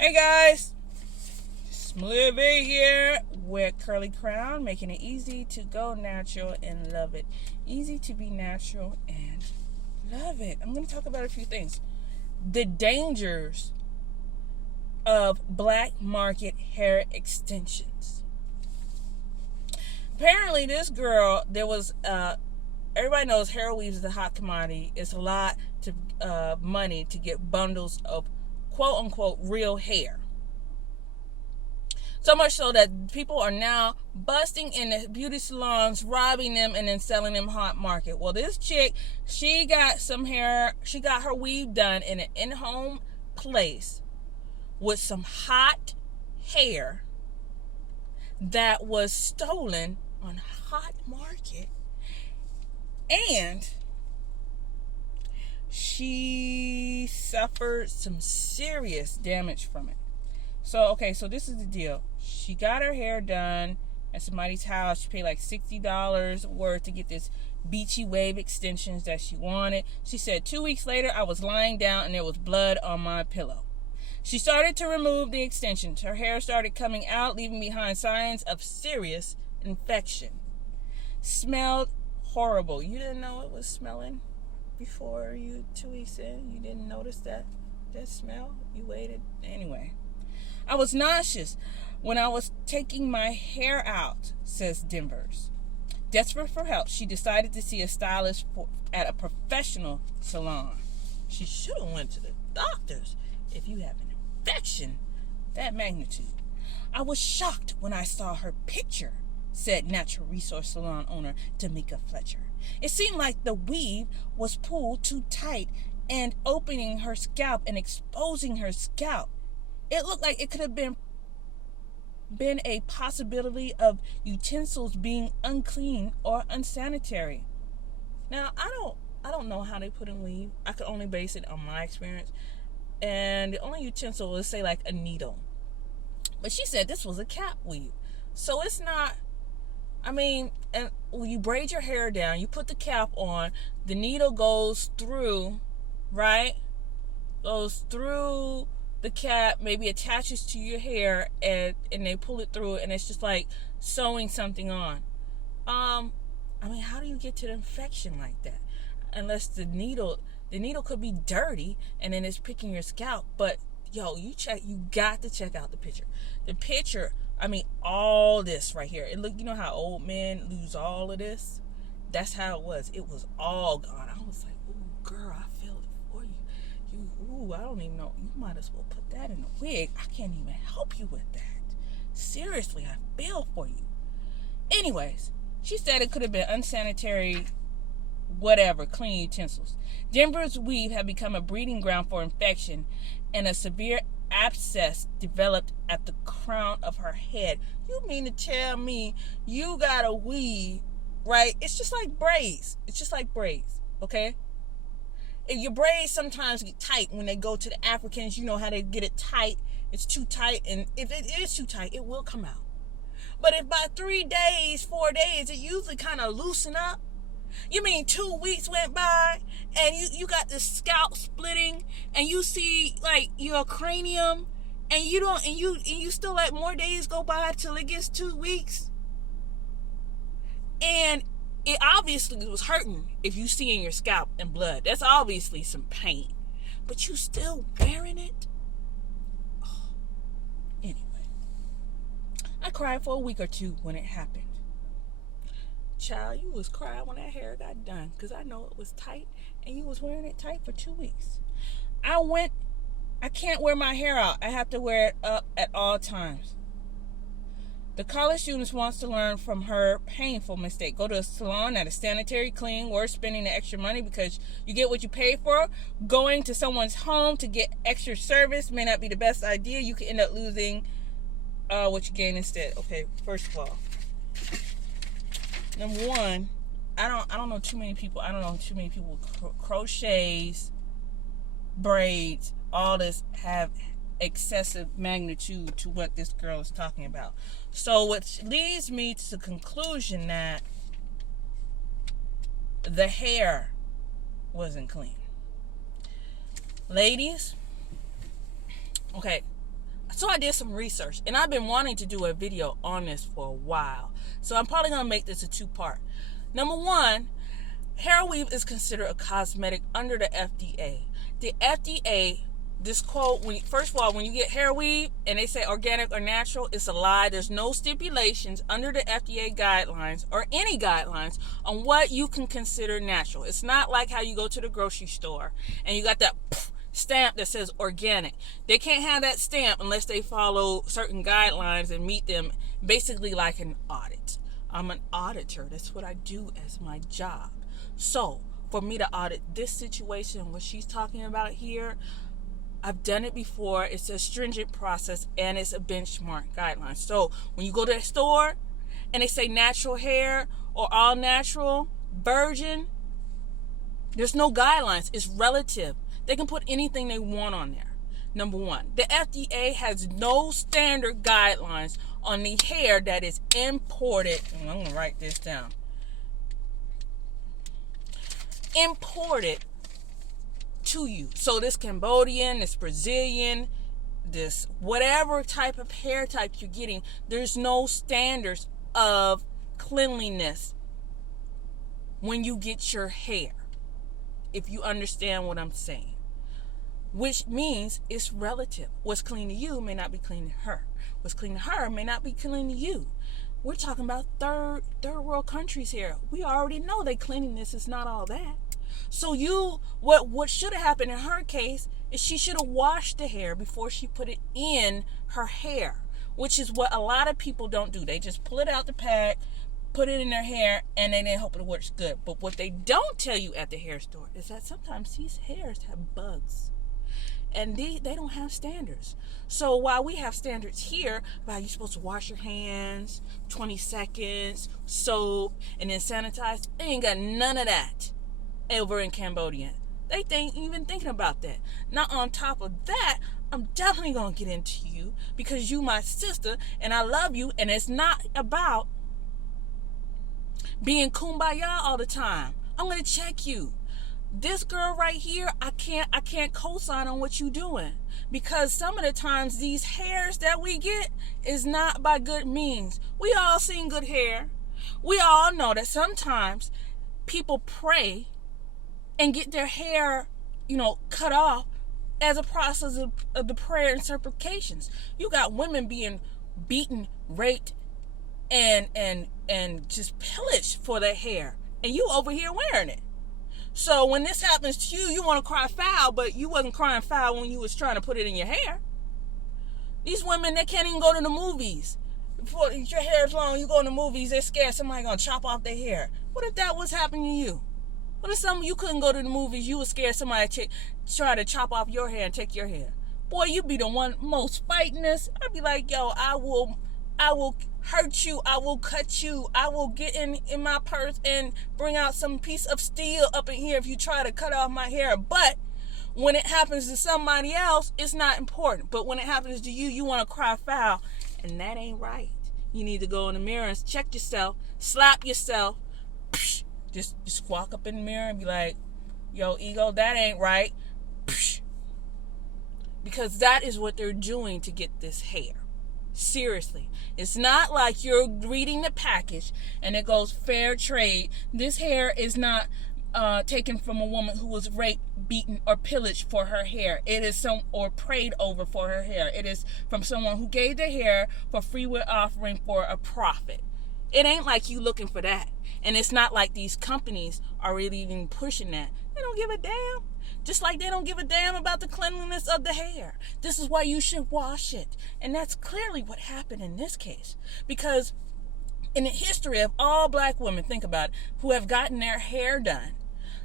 Hey guys, Smlivy here with Curly Crown, making it easy to go natural and love it. Easy to be natural and love it. I'm going to talk about a few things. The dangers of black market hair extensions. Apparently, this girl, everybody knows hair weaves is a hot commodity. It's a lot to money to get bundles of quote unquote real hair. So much so that people are now busting in the beauty salons, robbing them, and then selling them hot market. Well, this chick, she got her weave done in an in-home place with some hot hair that was stolen on hot market. And she suffered some serious damage from it. So this is the deal. She got her hair done at somebody's house. She paid like $60 worth to get this beachy wave extensions that she wanted. She said 2 weeks later, I was lying down and there was blood on my pillow. She started to remove the extensions. Her hair started coming out, leaving behind signs of serious infection. Smelled horrible. You didn't know it was smelling before 2 weeks in? You didn't notice that smell? You waited? Anyway. I was nauseous when I was taking my hair out, says Denvers. Desperate for help, she decided to see a stylist at a professional salon. She should have went to the doctors if you have an infection that magnitude. I was shocked when I saw her picture, said Natural Resource Salon owner Tamika Fletcher. It seemed like the weave was pulled too tight and opening her scalp and exposing her scalp. It looked like it could have been a possibility of utensils being unclean or unsanitary. Now, I don't know how they put in weave. I could only base it on my experience. And the only utensil was, say, like a needle. But she said this was a cap weave. So it's not, and when you braid your hair down, you put the cap on, the needle goes through, right? Goes through the cap, maybe attaches to your hair, and they pull it through, and it's just like sewing something on. How do you get to the infection like that? Unless the needle could be dirty, and then it's picking your scalp. But you got to check out the picture. The picture, all this right here. You know how old men lose all of this? That's how it was. It was all gone. I was like, ooh, girl, I feel it for you. I don't even know. You might as well put that in a wig. I can't even help you with that. Seriously, I feel for you. Anyways, she said it could have been unsanitary, whatever, clean utensils. Denver's weave had become a breeding ground for infection, and a severe abscess developed at the crown of her head. You mean to tell me you got a weave, right? It's just like braids. Okay? If your braids sometimes get tight when they go to the Africans, you know how they get it tight. It's too tight, and if it is too tight, it will come out. But if by 3 days, 4 days, it usually kind of loosen up. You mean 2 weeks went by, and you got the scalp splitting, and you see like your cranium, and you still let more days go by till it gets 2 weeks, and it obviously was hurting. If you see in your scalp and blood, that's obviously some pain, but you still wearing it. Anyway, I cried for a week or two when it happened. Child, you was crying when that hair got done, because I know it was tight, and you was wearing it tight for 2 weeks. I can't wear my hair out. I have to wear it up at all times. The college student wants to learn from her painful mistake. Go to a salon that is sanitary, clean, worth spending the extra money because you get what you pay for. Going to someone's home to get extra service may not be the best idea. You could end up losing what you gain instead. Okay, first of all, number one, I don't know too many people. With crochets, braids, all this have excessive magnitude to what this girl is talking about. So which leads me to the conclusion that the hair wasn't clean. Ladies, okay, So I did some research, and I've been wanting to do a video on this for a while. So I'm probably going to make this a 2-part. Number one, hair weave is considered a cosmetic under the FDA. The FDA, this quote, first of all, when you get hair weave and they say organic or natural, it's a lie. There's no stipulations under the FDA guidelines or any guidelines on what you can consider natural. It's not like how you go to the grocery store and you got that stamp that says organic. They can't have that stamp unless they follow certain guidelines and meet them, basically like an audit. I'm an auditor. That's what I do as my job. So for me to audit this situation, what she's talking about here, I've done it before. It's a stringent process and it's a benchmark guideline. So when you go to the store and they say natural hair or all natural, virgin, there's no guidelines. It's relative. They can put anything they want on there. Number one, the FDA has no standard guidelines on the hair that is imported. I'm going to write this down. Imported to you. So this Cambodian, this Brazilian, this whatever type of hair type you're getting, there's no standards of cleanliness when you get your hair, if you understand what I'm saying. Which means it's relative. What's clean to you may not be clean to her. What's clean to her may not be clean to you. We're talking about third world countries here. We already know that cleanliness is not all that. So what should have happened in her case is she should have washed the hair before she put it in her hair, which is what a lot of people don't do. They just pull it out the pack, put it in their hair, and then they hope it works good. But what they don't tell you at the hair store is that sometimes these hairs have bugs. And they don't have standards. So while we have standards here about you're supposed to wash your hands, 20 seconds, soap, and then sanitize, they ain't got none of that over in Cambodia. They ain't even thinking about that. Now on top of that, I'm definitely going to get into you because you my sister and I love you, and it's not about being kumbaya all the time. I'm going to check you. This girl right here, I can't co-sign on what you doing, because some of the times these hairs that we get is not by good means. We all seen good hair. We all know that sometimes people pray and get their hair, cut off as a process of the prayer and supplications. You got women being beaten, raped, and just pillaged for their hair, and you over here wearing it. So when this happens to you, you want to cry foul, but you wasn't crying foul when you was trying to put it in your hair. These women, they can't even go to the movies. Before your hair is long, you go in the movies, they're scared somebody going to chop off their hair. What if that was happening to you? What if you couldn't go to the movies, you was scared somebody try to chop off your hair and take your hair? Boy, you be the one most fighting this. I'd be like, yo, I will hurt you, I will cut you, I will get in my purse and bring out some piece of steel up in here if you try to cut off my hair. But when it happens to somebody else, it's not important. But when it happens to you, you want to cry foul, and that ain't right. You need to go in the mirror and check yourself, slap yourself, just walk up in the mirror and be like, yo, ego, that ain't right. Because that is what they're doing to get this hair. Seriously. It's not like you're reading the package and it goes fair trade. This hair is not taken from a woman who was raped, beaten, or pillaged for her hair. It is or prayed over for her hair. It is from someone who gave their hair for free will offering for a profit. It ain't like you looking for that. And it's not like these companies are really even pushing that. They don't give a damn. Just like they don't give a damn about the cleanliness of the hair. This is why you should wash it. And that's clearly what happened in this case. Because in the history of all black women, think about it, who have gotten their hair done,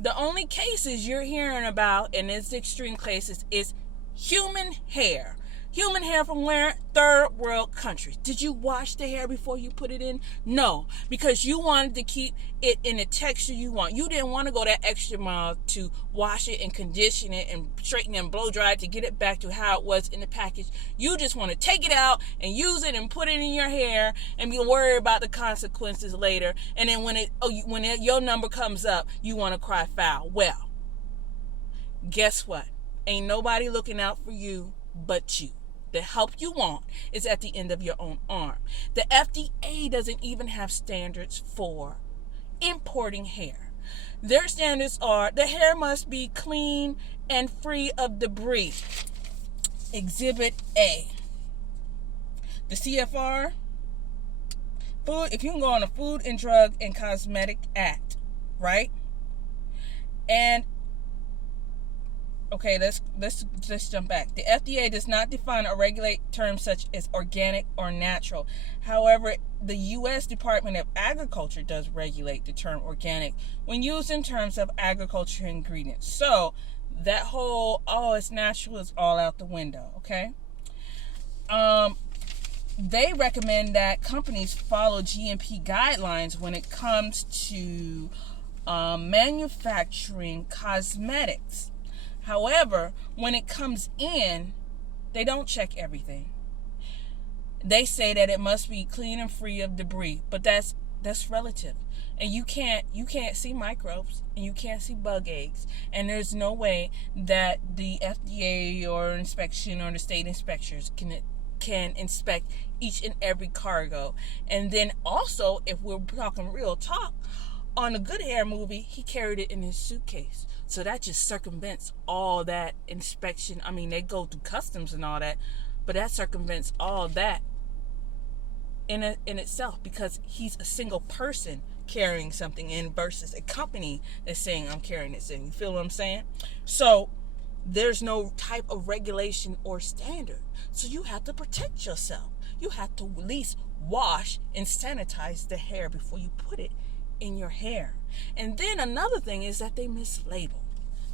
the only cases you're hearing about in these extreme cases is human hair. Human hair from where? Third world countries. Did you wash the hair before you put it in? No, because you wanted to keep it in the texture you want. You didn't want to go that extra mile to wash it and condition it and straighten it and blow dry it to get it back to how it was in the package. You just want to take it out and use it and put it in your hair and be worried about the consequences later. And then when your number comes up, you want to cry foul. Well, guess what? Ain't nobody looking out for you but you. The help you want is at the end of your own arm. The FDA doesn't even have standards for importing hair. Their standards are the hair must be clean and free of debris. Exhibit A. The CFR, food, if you can go on a Food and Drug and Cosmetic Act, right? And okay, let's jump back. The FDA does not define or regulate terms such as organic or natural. However, the U.S. Department of Agriculture does regulate the term organic when used in terms of agriculture ingredients. So that whole, oh, it's natural is all out the window, okay? They recommend that companies follow GMP guidelines when it comes to manufacturing cosmetics. However, when it comes in, they don't check everything. They say that it must be clean and free of debris, but that's relative. And you can't see microbes, and you can't see bug eggs, and there's no way that the FDA or inspection or the state inspectors can inspect each and every cargo. And then also, if we're talking real talk, on the Good Hair movie, he carried it in his suitcase. So that just circumvents all that inspection. I mean, they go through customs and all that, but that circumvents all that in itself, because he's a single person carrying something in versus a company that's saying, I'm carrying this in. You feel what I'm saying? So there's no type of regulation or standard. So you have to protect yourself. You have to at least wash and sanitize the hair before you put it in your hair. And then another thing is that they mislabel,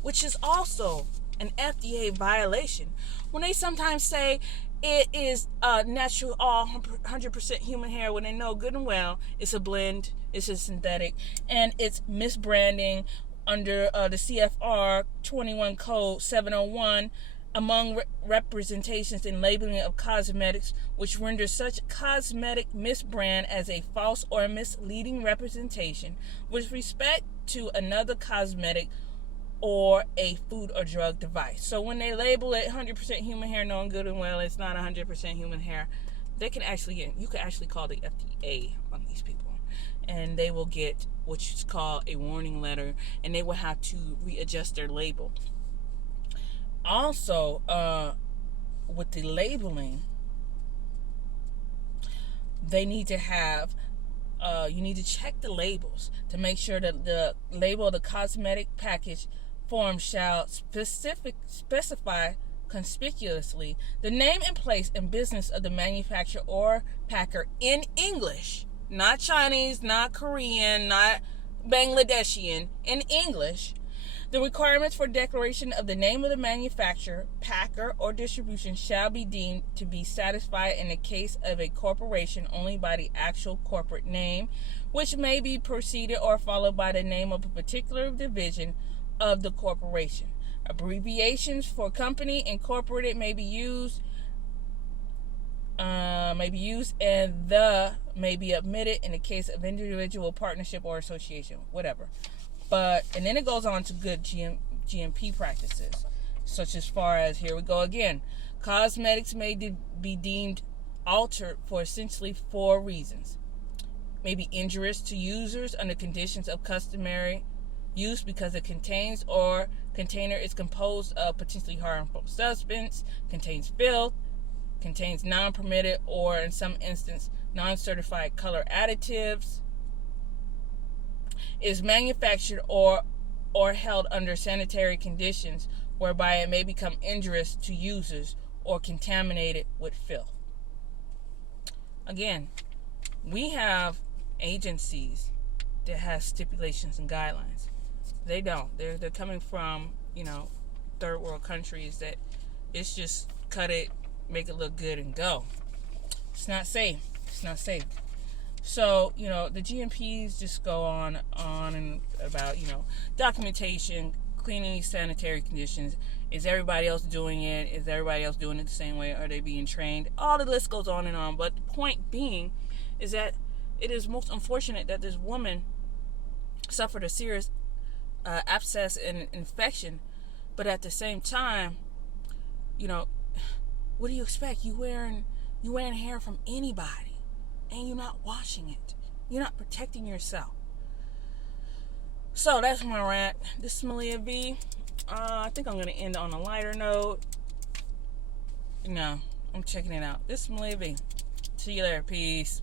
which is also an FDA violation. When they sometimes say it is natural, all 100% human hair, when they know good and well it's a blend, it's a synthetic, and it's misbranding under the CFR 21 Code 701 among representations in labeling of cosmetics, which renders such cosmetic misbrand as a false or misleading representation with respect to another cosmetic or a food or drug device. So when they label it 100% human hair, knowing good and well it's not 100% human hair, you can actually call the FDA on these people, and they will get which is called a warning letter, and they will have to readjust their label. Also, with the labeling, they need to have, you need to check the labels to make sure that the label of the cosmetic package form shall specify conspicuously the name and place and business of the manufacturer or packer in English, not Chinese, not Korean, not Bangladeshian, in English. The requirements for declaration of the name of the manufacturer, packer, or distribution shall be deemed to be satisfied in the case of a corporation only by the actual corporate name, which may be preceded or followed by the name of a particular division of the corporation. Abbreviations for company incorporated may be used, and the may be omitted in the case of individual partnership or association, whatever. And then it goes on to good GMP practices, such as far as, here we go again, cosmetics may be deemed altered for essentially 4 reasons. May be injurious to users under conditions of customary use because it contains or container is composed of potentially harmful substance, contains filth, contains non-permitted or in some instance non-certified color additives, is manufactured or held under sanitary conditions whereby it may become injurious to users or contaminated with filth. Again, we have agencies that have stipulations and guidelines. They don't. They're coming from, third world countries that it's just cut it, make it look good and go. It's not safe. So, the GMPs just go on and about, documentation, cleaning, sanitary conditions. Is everybody else doing it? Is everybody else doing it the same way? Are they being trained? All the list goes on and on. But the point being is that it is most unfortunate that this woman suffered a serious abscess and infection. But at the same time, What do you expect? You wearing hair from anybody, and you're not washing it. You're not protecting yourself. So that's my rant. This is Malia V. I think I'm gonna end on a lighter note. No, I'm checking it out. This is Malia V. See you later. Peace.